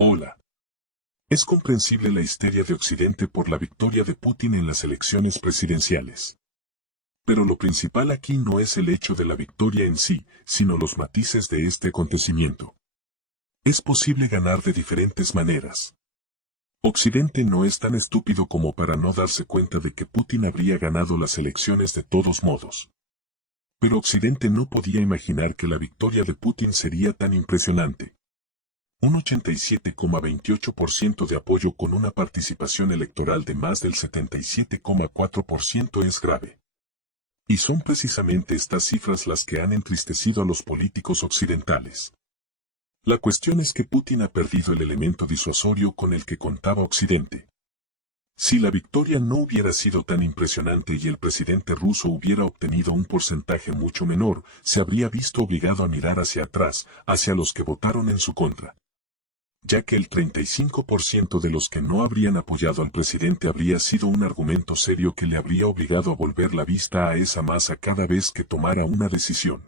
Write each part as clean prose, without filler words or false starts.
Hola. Es comprensible la histeria de Occidente por la victoria de Putin en las elecciones presidenciales. Pero lo principal aquí no es el hecho de la victoria en sí, sino los matices de este acontecimiento. Es posible ganar de diferentes maneras. Occidente no es tan estúpido como para no darse cuenta de que Putin habría ganado las elecciones de todos modos. Pero Occidente no podía imaginar que la victoria de Putin sería tan impresionante. Un 87,28% de apoyo con una participación electoral de más del 77,4% es grave. Y son precisamente estas cifras las que han entristecido a los políticos occidentales. La cuestión es que Putin ha perdido el elemento disuasorio con el que contaba Occidente. Si la victoria no hubiera sido tan impresionante y el presidente ruso hubiera obtenido un porcentaje mucho menor, se habría visto obligado a mirar hacia atrás, hacia los que votaron en su contra. Ya que el 35% de los que no habrían apoyado al presidente habría sido un argumento serio que le habría obligado a volver la vista a esa masa cada vez que tomara una decisión.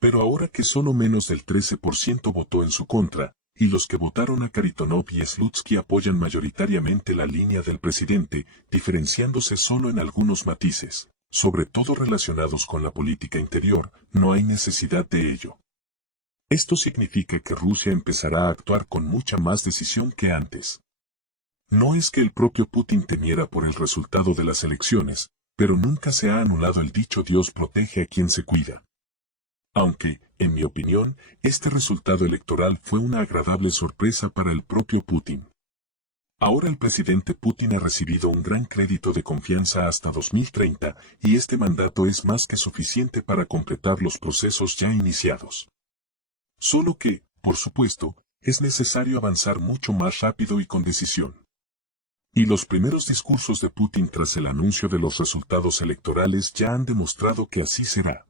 Pero ahora que solo menos del 13% votó en su contra, y los que votaron a Kharitonov y Slutsky apoyan mayoritariamente la línea del presidente, diferenciándose solo en algunos matices, sobre todo relacionados con la política interior, no hay necesidad de ello. Esto significa que Rusia empezará a actuar con mucha más decisión que antes. No es que el propio Putin temiera por el resultado de las elecciones, pero nunca se ha anulado el dicho Dios protege a quien se cuida. Aunque, en mi opinión, este resultado electoral fue una agradable sorpresa para el propio Putin. Ahora el presidente Putin ha recibido un gran crédito de confianza hasta 2030, y este mandato es más que suficiente para completar los procesos ya iniciados. Solo que, por supuesto, es necesario avanzar mucho más rápido y con decisión. Y los primeros discursos de Putin tras el anuncio de los resultados electorales ya han demostrado que así será.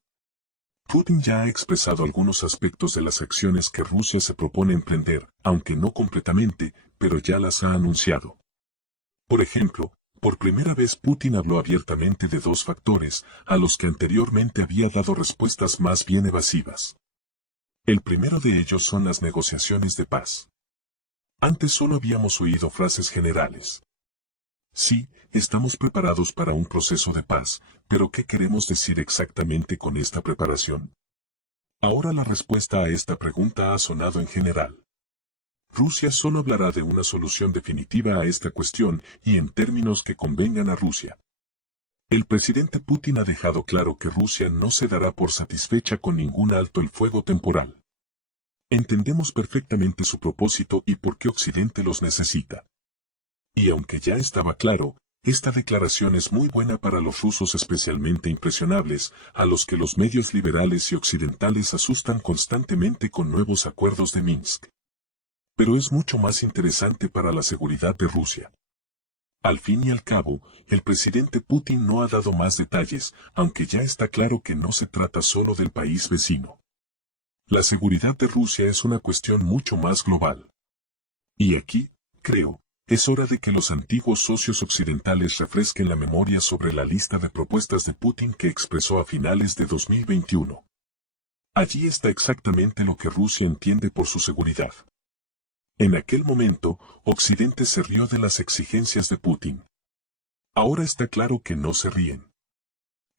Putin ya ha expresado algunos aspectos de las acciones que Rusia se propone emprender, aunque no completamente, pero ya las ha anunciado. Por ejemplo, por primera vez Putin habló abiertamente de dos factores, a los que anteriormente había dado respuestas más bien evasivas. El primero de ellos son las negociaciones de paz. Antes solo habíamos oído frases generales. Sí, estamos preparados para un proceso de paz, pero ¿qué queremos decir exactamente con esta preparación? Ahora la respuesta a esta pregunta ha sonado en general. Rusia solo hablará de una solución definitiva a esta cuestión y en términos que convengan a Rusia. El presidente Putin ha dejado claro que Rusia no se dará por satisfecha con ningún alto el fuego temporal. Entendemos perfectamente su propósito y por qué Occidente los necesita. Y aunque ya estaba claro, esta declaración es muy buena para los rusos especialmente impresionables, a los que los medios liberales y occidentales asustan constantemente con nuevos acuerdos de Minsk. Pero es mucho más interesante para la seguridad de Rusia. Al fin y al cabo, el presidente Putin no ha dado más detalles, aunque ya está claro que no se trata solo del país vecino. La seguridad de Rusia es una cuestión mucho más global. Y aquí, creo, es hora de que los antiguos socios occidentales refresquen la memoria sobre la lista de propuestas de Putin que expresó a finales de 2021. Allí está exactamente lo que Rusia entiende por su seguridad. En aquel momento, Occidente se rió de las exigencias de Putin. Ahora está claro que no se ríen.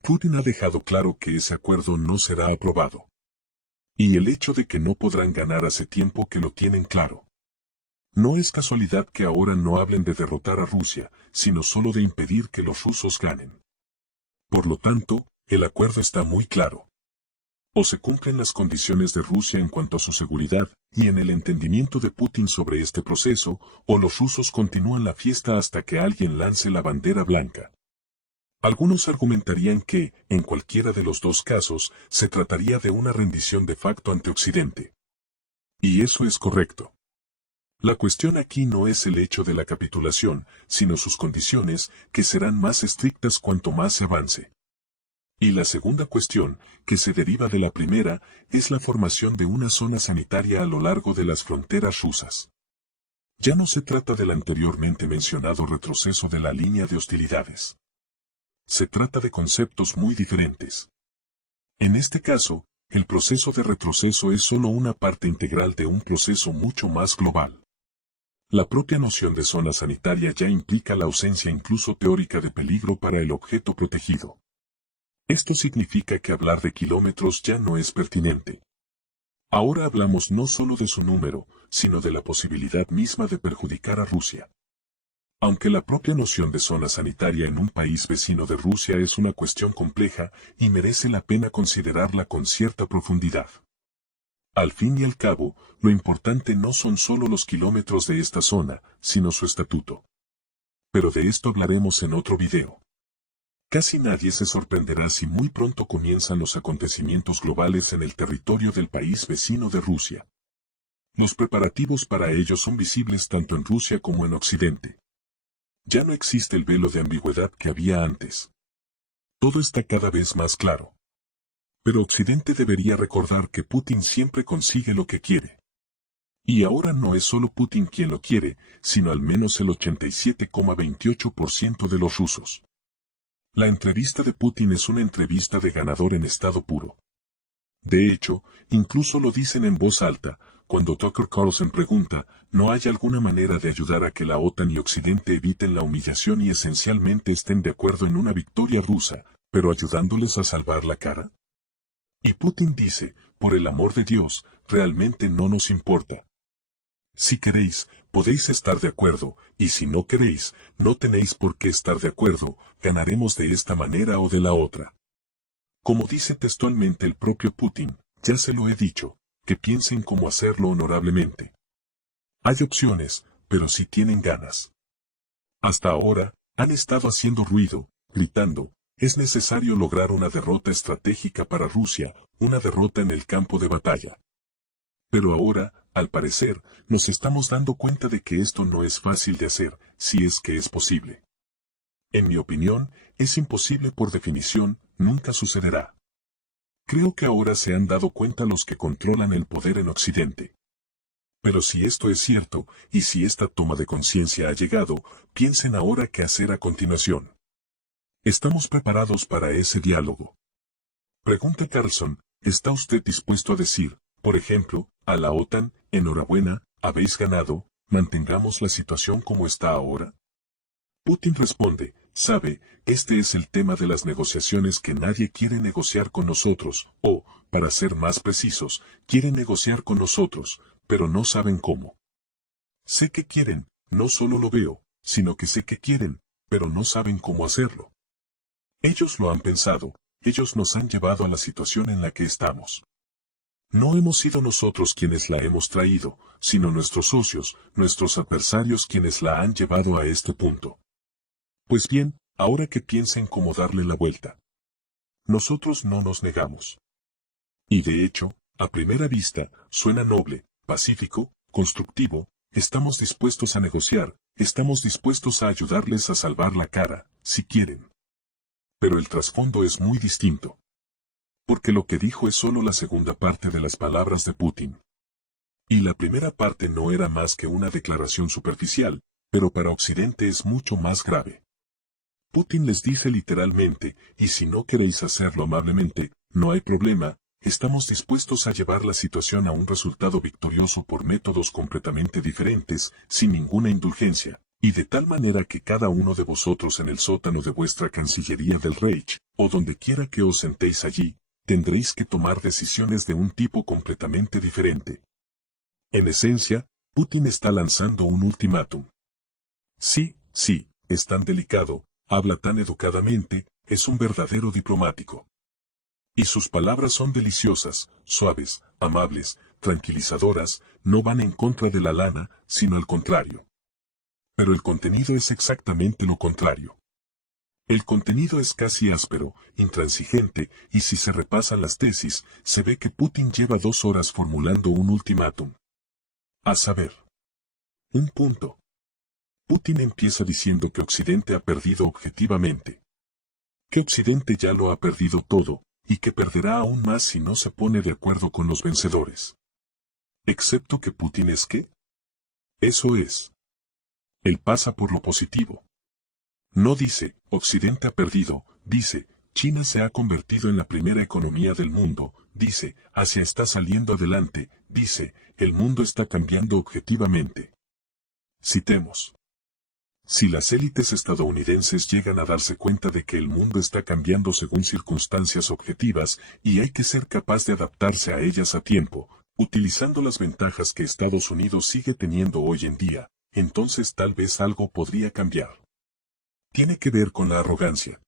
Putin ha dejado claro que ese acuerdo no será aprobado. Y el hecho de que no podrán ganar hace tiempo que lo tienen claro. No es casualidad que ahora no hablen de derrotar a Rusia, sino solo de impedir que los rusos ganen. Por lo tanto, el acuerdo está muy claro. O se cumplen las condiciones de Rusia en cuanto a su seguridad, y en el entendimiento de Putin sobre este proceso, o los rusos continúan la fiesta hasta que alguien lance la bandera blanca. Algunos argumentarían que, en cualquiera de los dos casos, se trataría de una rendición de facto ante Occidente. Y eso es correcto. La cuestión aquí no es el hecho de la capitulación, sino sus condiciones, que serán más estrictas cuanto más se avance. Y la segunda cuestión, que se deriva de la primera, es la formación de una zona sanitaria a lo largo de las fronteras rusas. Ya no se trata del anteriormente mencionado retroceso de la línea de hostilidades. Se trata de conceptos muy diferentes. En este caso, el proceso de retroceso es solo una parte integral de un proceso mucho más global. La propia noción de zona sanitaria ya implica la ausencia incluso teórica de peligro para el objeto protegido. Esto significa que hablar de kilómetros ya no es pertinente. Ahora hablamos no solo de su número, sino de la posibilidad misma de perjudicar a Rusia. Aunque la propia noción de zona sanitaria en un país vecino de Rusia es una cuestión compleja y merece la pena considerarla con cierta profundidad. Al fin y al cabo, lo importante no son solo los kilómetros de esta zona, sino su estatuto. Pero de esto hablaremos en otro video. Casi nadie se sorprenderá si muy pronto comienzan los acontecimientos globales en el territorio del país vecino de Rusia. Los preparativos para ello son visibles tanto en Rusia como en Occidente. Ya no existe el velo de ambigüedad que había antes. Todo está cada vez más claro. Pero Occidente debería recordar que Putin siempre consigue lo que quiere. Y ahora no es solo Putin quien lo quiere, sino al menos el 87,28% de los rusos. La entrevista de Putin es una entrevista de ganador en estado puro. De hecho, incluso lo dicen en voz alta, cuando Tucker Carlson pregunta, ¿no hay alguna manera de ayudar a que la OTAN y Occidente eviten la humillación y esencialmente estén de acuerdo en una victoria rusa, pero ayudándoles a salvar la cara? Y Putin dice, por el amor de Dios, realmente no nos importa. Si queréis, podéis estar de acuerdo, y si no queréis, no tenéis por qué estar de acuerdo, ganaremos de esta manera o de la otra. Como dice textualmente el propio Putin, ya se lo he dicho, que piensen cómo hacerlo honorablemente. Hay opciones, pero si tienen ganas. Hasta ahora, han estado haciendo ruido, gritando, es necesario lograr una derrota estratégica para Rusia, una derrota en el campo de batalla. Pero ahora, al parecer, nos estamos dando cuenta de que esto no es fácil de hacer, si es que es posible. En mi opinión, es imposible por definición, nunca sucederá. Creo que ahora se han dado cuenta los que controlan el poder en Occidente. Pero si esto es cierto, y si esta toma de conciencia ha llegado, piensen ahora qué hacer a continuación. ¿Estamos preparados para ese diálogo? Pregunta Carlson, ¿está usted dispuesto a decir, por ejemplo, a la OTAN, enhorabuena, habéis ganado, mantengamos la situación como está ahora? Putin responde, sabe, este es el tema de las negociaciones que nadie quiere negociar con nosotros, o, para ser más precisos, quieren negociar con nosotros, pero no saben cómo. Sé que quieren, no solo lo veo, sino que sé que quieren, pero no saben cómo hacerlo. Ellos lo han pensado, ellos nos han llevado a la situación en la que estamos. No hemos sido nosotros quienes la hemos traído, sino nuestros socios, nuestros adversarios quienes la han llevado a este punto. Pues bien, ahora que piensen cómo darle la vuelta. Nosotros no nos negamos. Y de hecho, a primera vista, suena noble, pacífico, constructivo, estamos dispuestos a negociar, estamos dispuestos a ayudarles a salvar la cara, si quieren. Pero el trasfondo es muy distinto. Porque lo que dijo es solo la segunda parte de las palabras de Putin. Y la primera parte no era más que una declaración superficial, pero para Occidente es mucho más grave. Putin les dice literalmente, y si no queréis hacerlo amablemente, no hay problema, estamos dispuestos a llevar la situación a un resultado victorioso por métodos completamente diferentes, sin ninguna indulgencia, y de tal manera que cada uno de vosotros en el sótano de vuestra Cancillería del Reich, o donde quiera que os sentéis allí, tendréis que tomar decisiones de un tipo completamente diferente. En esencia, Putin está lanzando un ultimátum. Sí, es tan delicado, habla tan educadamente, es un verdadero diplomático. Y sus palabras son deliciosas, suaves, amables, tranquilizadoras, no van en contra de la lana, sino al contrario. Pero el contenido es exactamente lo contrario. El contenido es casi áspero, intransigente, y si se repasan las tesis, se ve que Putin lleva 2 horas formulando un ultimátum. A saber. Un punto. Putin empieza diciendo que Occidente ha perdido objetivamente. Que Occidente ya lo ha perdido todo, y que perderá aún más si no se pone de acuerdo con los vencedores. Excepto que Putin es ¿qué? Eso es. Él pasa por lo positivo. No dice, Occidente ha perdido, dice, China se ha convertido en la primera economía del mundo, dice, Asia está saliendo adelante, dice, el mundo está cambiando objetivamente. Citemos. Si las élites estadounidenses llegan a darse cuenta de que el mundo está cambiando según circunstancias objetivas y hay que ser capaz de adaptarse a ellas a tiempo, utilizando las ventajas que Estados Unidos sigue teniendo hoy en día, entonces tal vez algo podría cambiar. Tiene que ver con la arrogancia.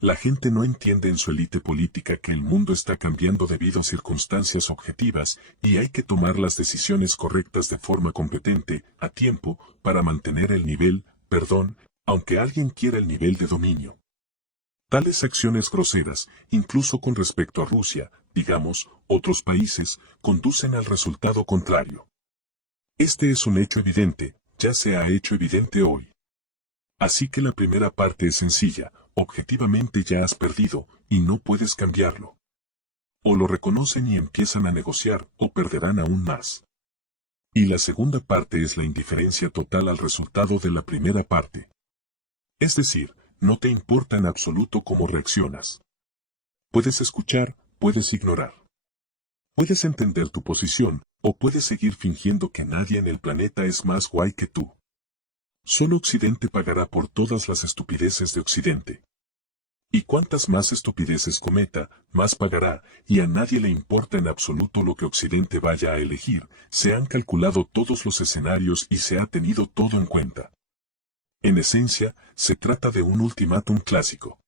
La gente no entiende en su élite política que el mundo está cambiando debido a circunstancias objetivas y hay que tomar las decisiones correctas de forma competente, a tiempo, para mantener el nivel, aunque alguien quiera el nivel de dominio. Tales acciones groseras, incluso con respecto a Rusia, digamos, otros países, conducen al resultado contrario. Este es un hecho evidente, ya se ha hecho evidente hoy. Así que la primera parte es sencilla, objetivamente ya has perdido, y no puedes cambiarlo. O lo reconocen y empiezan a negociar, o perderán aún más. Y la segunda parte es la indiferencia total al resultado de la primera parte. Es decir, no te importa en absoluto cómo reaccionas. Puedes escuchar, puedes ignorar. Puedes entender tu posición, o puedes seguir fingiendo que nadie en el planeta es más guay que tú. Solo Occidente pagará por todas las estupideces de Occidente. Y cuantas más estupideces cometa, más pagará, y a nadie le importa en absoluto lo que Occidente vaya a elegir, se han calculado todos los escenarios y se ha tenido todo en cuenta. En esencia, se trata de un ultimátum clásico.